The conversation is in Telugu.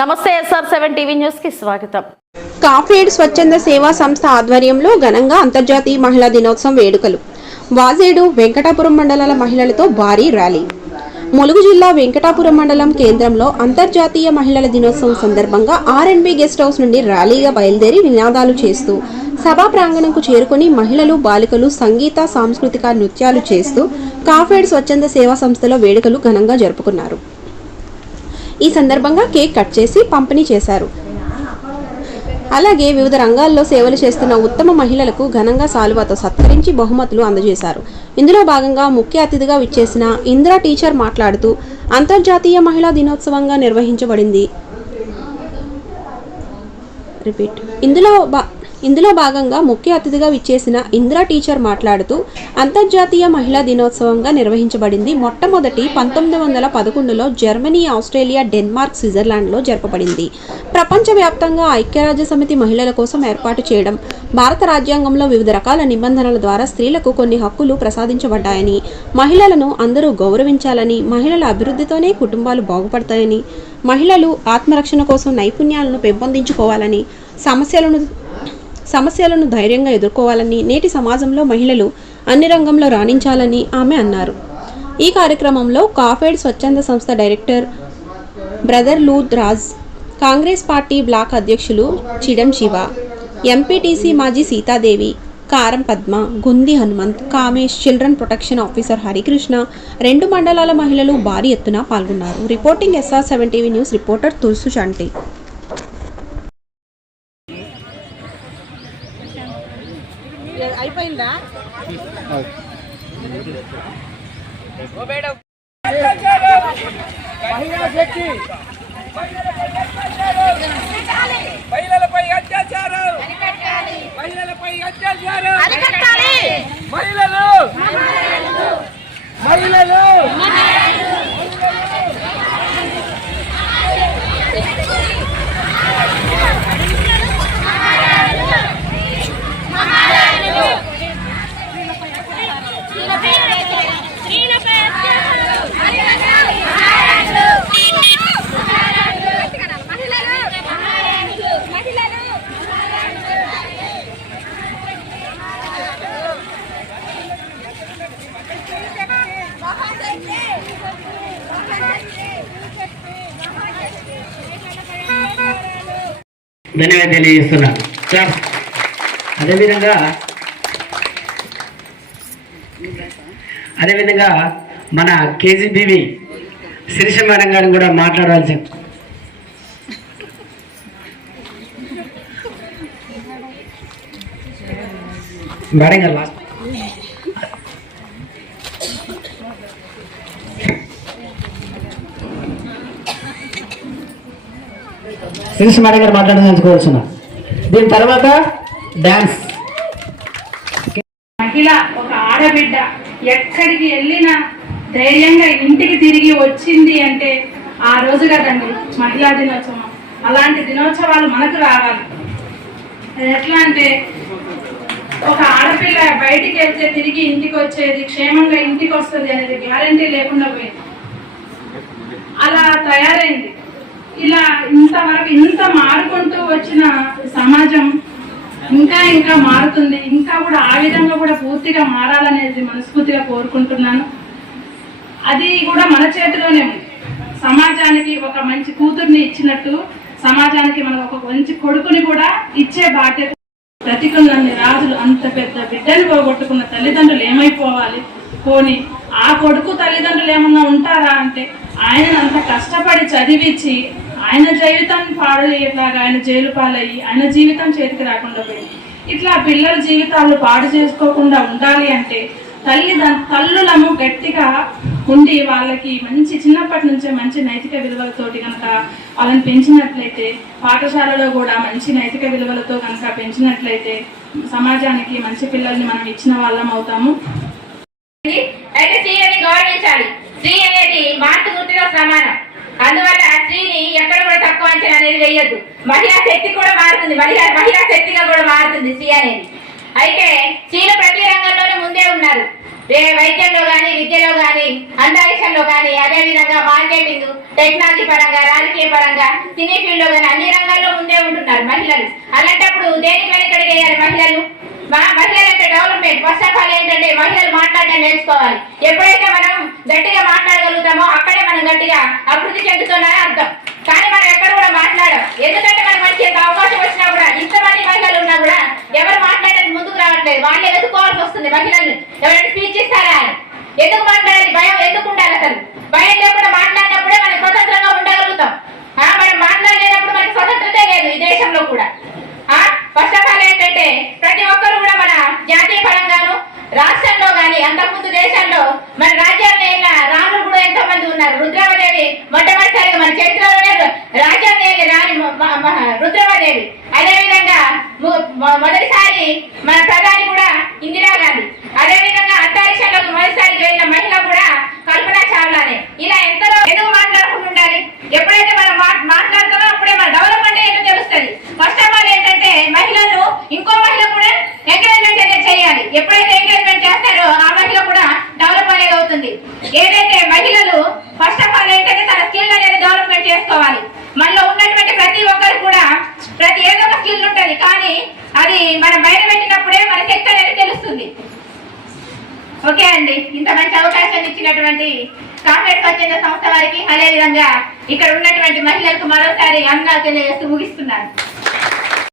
నమస్తే ఎస్ఆర్ సెవెన్ టీవీ న్యూస్కి స్వాగతం. కాఫేడ్ స్వచ్ఛంద సేవా సంస్థ ఆధ్వర్యంలో ఘనంగా అంతర్జాతీయ మహిళా దినోత్సవం వేడుకలు. వాజేడు వెంకటాపురం మండలాల మహిళలతో భారీ ర్యాలీ. ములుగు జిల్లా వెంకటాపురం మండలం కేంద్రంలో అంతర్జాతీయ మహిళల దినోత్సవం సందర్భంగా ఆర్ఎన్బి గెస్ట్ హౌస్ నుండి ర్యాలీగా బయలుదేరి నినాదాలు చేస్తూ సభా ప్రాంగణంకు చేరుకుని మహిళలు బాలికలు సంగీత సాంస్కృతిక నృత్యాలు చేస్తూ కాఫేడ్ స్వచ్ఛంద సేవా సంస్థలో వేడుకలు ఘనంగా జరుపుకున్నారు. ఈ సందర్భంగా కేక్ కట్ చేసి పంపిణీ చేశారు. అలాగే వివిధ రంగాల్లో సేవలు చేస్తున్న ఉత్తమ మహిళలకు ఘనంగా సాలువాతో సత్కరించి బహుమతులు అందజేశారు. ఇందులో భాగంగా ముఖ్య అతిథిగా విచ్చేసిన ఇందిరా టీచర్ మాట్లాడుతూ అంతర్జాతీయ మహిళా దినోత్సవంగా నిర్వహించబడింది. రిపీట్. ఇందులో బా ఇందులో భాగంగా ముఖ్య అతిథిగా విచ్చేసిన ఇందిరా టీచర్ మాట్లాడుతూ అంతర్జాతీయ మహిళా దినోత్సవంగా నిర్వహించబడింది మొట్టమొదటి పంతొమ్మిది వందల పదకొండులో జర్మనీ ఆస్ట్రేలియా డెన్మార్క్ స్విట్జర్లాండ్లో జరపబడింది. ప్రపంచవ్యాప్తంగా ఐక్యరాజ్య సమితి మహిళల కోసం ఏర్పాటు చేయడం భారత రాజ్యాంగంలో వివిధ రకాల నిబంధనల ద్వారా స్త్రీలకు కొన్ని హక్కులు ప్రసాదించబడ్డాయని మహిళలను అందరూ గౌరవించాలని మహిళల అభివృద్ధితోనే కుటుంబాలు బాగుపడతాయని మహిళలు ఆత్మరక్షణ కోసం నైపుణ్యాలను పెంపొందించుకోవాలని సమస్యలను సమస్యలను ధైర్యంగా ఎదుర్కోవాలని నేటి సమాజంలో మహిళలు అన్ని రంగంలో రాణించాలని ఆమె అన్నారు. ఈ కార్యక్రమంలో కాఫెడ్ స్వచ్ఛంద సంస్థ director brother Lud Raj Congress party block అధ్యక్షులు చిడం శివ ఎంపీటీసీ మాజీ Sitadevi Karam Padma Gundi Hanumanth Kamesh children protection officer Harikrishna రెండు మండలాల మహిళలు భారీ ఎత్తున పాల్గొన్నారు. Reporting SR seven TV news reporter Tulsu Chanti మహిళలపై అత్యాచారం. మహిళలపై అత్యాచారం మహిళలు. మహిళలు. ధన్యవాదాలు తెలియజేస్తున్నాను సార్ అదేవిధంగా అదేవిధంగా మన కేజీబీవి శిరీష మేడం గారిని కూడా మాట్లాడాల్సి మేడం గారు లాస్ట్ శిరీష మేడం గారు మాట్లాడదలుచుకోవాల్సిన దీని తర్వాత డ్యాన్స్ మహిళ ఒక ఆడబిడ్డ ఎక్కడికి వెళ్ళినా ధైర్యంగా ఇంటికి తిరిగి వచ్చింది అంటే ఆ రోజు కదండి మహిళా దినోత్సవం. అలాంటి దినోత్సవాలు మనకు రావాలి. అది ఎట్లా అంటే ఒక ఆడపిల్ల బయటికి వెళ్తే తిరిగి ఇంటికి వచ్చేది క్షేమంగా ఇంటికి వస్తుంది అనేది గ్యారంటీ లేకుండా పోయింది. అలా తయారైంది. ఇలా ఇంతవరకు ఇంత మారుకుంటూ వచ్చిన సమాజం ఇంకా ఇంకా మారుతుంది. ఇంకా కూడా ఆ విధంగా కూడా పూర్తిగా మారాలనేది మనస్ఫూర్తిగా కోరుకుంటున్నాను. అది కూడా మన చేతిలోనే ఉంది. సమాజానికి ఒక మంచి కూతుర్ని ఇచ్చినట్టు సమాజానికి మనం ఒక మంచి కొడుకుని కూడా ఇచ్చే బాధ్యత బ్రతికున్నన్ని రాజులు అంత పెద్ద బిడ్డను పోగొట్టుకున్న తల్లిదండ్రులు ఏమైపోవాలి? పోని ఆ కొడుకు తల్లిదండ్రులు ఏమన్నా ఉంటారా అంటే ఆయన అంత కష్టపడి చదివించి ఆయన జీవితాన్ని పాడయ్యేలాగా ఆయన జైలు పాలయ్యి ఆయన జీవితం చేతికి రాకుండా పోయింది. ఇట్లా పిల్లల జీవితాలు పాడు చేసుకోకుండా ఉండాలి అంటే తల్లి తల్లులము గట్టిగా ఉండి వాళ్ళకి మంచి చిన్నప్పటి నుంచే మంచి నైతిక విలువలతోటి కనుక వాళ్ళని పెంచినట్లయితే పాఠశాలలో కూడా మంచి నైతిక విలువలతో కనుక పెంచినట్లయితే సమాజానికి మంచి పిల్లల్ని మనం ఇచ్చిన వాళ్ళం అవుతాము. అయితే గౌరవించాలి. సమానం అందువల్ల స్త్రీని ఎక్కడ కూడా తక్కువ అంచనా అనేది వేయద్దు. మహిళా శక్తి కూడా మారుతుంది. మహిళా మహిళా శక్తిగా కూడా మారుతుంది స్త్రీ అనేది. అయితే స్త్రీలు ప్రతి రంగంలోనే ముందే ఉన్నారు. వైద్యంలో కానీ విద్యలో కానీ అంతరిక్షంలో కానీ అదే విధంగా మార్కెటింగ్ టెక్నాలజీ పరంగా రాజకీయ పరంగా సినీ ఫీల్డ్లో కానీ అన్ని రంగాల్లో ముందే ఉంటున్నారు మహిళలు. అలాంటప్పుడు దేనికి వెనకడికి వేయాలి మహిళలు? మా డెవలప్మెంట్ ఫస్ట్ ఆఫ్ ఆల్ ఏంటంటే మహిళలు మాట్లాడడం నేర్చుకోవాలి. ఎప్పుడైతే మనం గట్టిగా మాట్లాడగలుగుతామో అక్కడే మనం గట్టిగా అభివృద్ధి చెందుతున్నారని అర్థం. కానీ మనం ఎక్కడ కూడా మాట్లాడం ఎందుకంటే మనం మంచి అవకాశం వచ్చినా కూడా ఇంతమంది మహిళలు ఉన్నా కూడా ఎవరు మాట్లాడడానికి ముందుకు రావట్లేదు. వాళ్ళే ఎదుర్కోవాల్సి వస్తుంది మహిళల్ని. ఎవరైనా స్పీచ్ ఇస్తారా అని. ఎందుకు మాట్లాడాలి భయం ఎందుకు ఉండాలి అసలు? భయం లేకుండా మాట్లాడాలి మనం స్వతంత్రంగా ఉండగలుగుతాం ఆ, మనం మాట్లాడలేనప్పుడు మనకి స్వతంత్రత లేదు ఈ దేశంలో కూడా ఫస్ట్ ఆఫ్ ఆల్ ఏంటంటే ప్రతి ఒక్కరు కూడా మన జాతీయ పరంగాను రాష్ట్రంలో గాని అంతకుముందు దేశాల్లో మన రాజ్యాన్ని ఏలిన రాములు కూడా ఎంతో మంది ఉన్నారు రుద్రమదేవి మొట్టమొదటిసారిగా మన చరిత్రలోనే రాజ్యాన్ని ఏలి రాని మ- మ- మ- రుద్రమదేవి. అదే విధంగా మొదటిసారి మన ప్రధాని కూడా ఇందిరాగాంధీ. అదే విధంగా అంతరిక్షంలోకి మొదటిసారి వెళ్ళిన మహిళ కూడా కల్పనా చావ్లానే ఇలా ఎంతలో ఎందుకు మాట్లాడుకుంటూ ఉండాలి ఎప్పుడైతే మనం మా- మాట్లాడుతామో అప్పుడే మన డెవలప్మెంట్ ఏంటో తెలుస్తుంది ఫస్ట్ ఆఫ్ ఆల్ ఏంటంటే మహిళలు ఇంకో మహిళ కూడా ఎంకరేజ్మెంట్ అనేది చేయాలి ఎప్పుడైతే ఎంకరేజ్మెంట్ చేస్తారో ఆ మహిళ కూడా డెవలప్ అనేది అవుతుంది ఏదైతే మహిళలు ఫస్ట్ ఆఫ్ ఆల్ ఏంటంటే తన స్కిల్ అనేది డెవలప్మెంట్ చేసుకోవాలి మనలో ఉన్నటువంటి ప్రతి ఒక్కరు కూడా ప్రతి ఏదో ఒక స్కిల్ ఉంటుంది కానీ అది మనం బయట పెట్టినప్పుడే మన శక్తి అనేది తెలుస్తుంది ఓకే అండి. ఇంత మంచి అవకాశాన్ని ఇచ్చినటువంటి కాంగ్రెస్ స్వచ్ఛంద సంస్థ వారికి అదేవిధంగా ఇక్కడ ఉన్నటువంటి మహిళలకు మరోసారి అన్నా తెలియజేస్తూ ముగిస్తున్నాను.